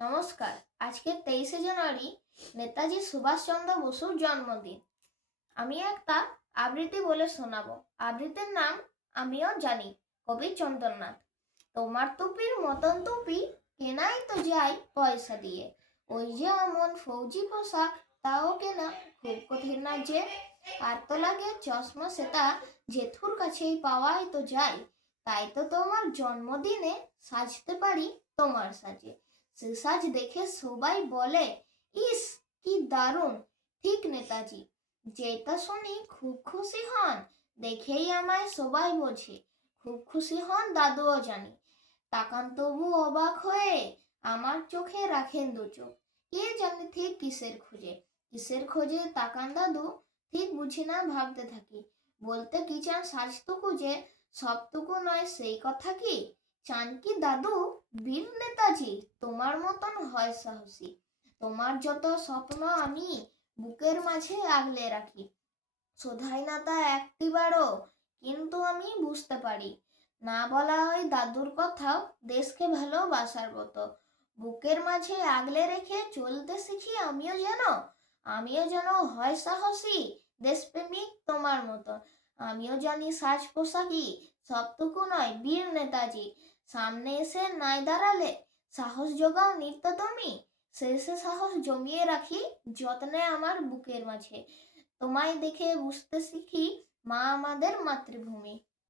নমস্কার। আজকে 23শে জানুয়ারি নেতাজি সুভাষচন্দ্র বসুর জন্মদিন। আমি একটা আবৃত্তি বলে শোনাবো। আবৃত্তির নাম আমিও জানি, কবি চন্দ্রনাথ। তোমার টুপির মতন টুপি কেনাই তো যাই পয়সা দিয়ে, ওই যে অমন ফৌজি পোশাক তাও কেনা খুব কঠিন না যে, আর তো লাগে চশমা সেটা জেঠুর কাছেই পাওয়াই তো যায়। তাই তো তোমার জন্মদিনে সাজতে পারি তোমার সাজে, সে সাজ দেখে সবাই বলে ইস কি দারুণ, ঠিক নেতাজি। যেটা শুনি খুব খুশি হন, দেখেই আমায় সবাই বোঝে, খুব খুশি হন দাদুও জানি। তাকান তবু অবাক হয়ে আমার চোখে রাখেন দু চোখ, কে জানে ঠিক কিসের খোঁজে তাকান দাদু, ঠিক বুঝি না ভাবতে থাকি। বলতে কি চান সাজটুকু যে সবটুকু নয় সেই কথা কি, চান কি দাদু বীর নেতাজি তোমার মতন হয় সাহসী, তোমার যত স্বপ্ন আমি বুকের মাঝে আগলে রাখি, শোধাই না তা একটিবারও, কিন্তু আমি বুঝতে পারি না বলা ওই দাদুর কথাও দেশকে ভালোবাসার মতো, বুকের মাঝে আগলে রেখে চলতে শিখি আমিও যেন হয় সাহসী দেশপ্রেমিক তোমার মতো। আমিও জানি সাজ পোশাকই সবটুকু নয় বীর নেতাজি, সামনে এসে নাই দাঁড়ালে সাহস যোগাও নিত্য তুমি, শেষে সাহস জমিয়ে রাখি যত্নে আমার বুকের মাঝে, তোমায় দেখে বুঝতে শিখি মা আমাদের মাতৃভূমি।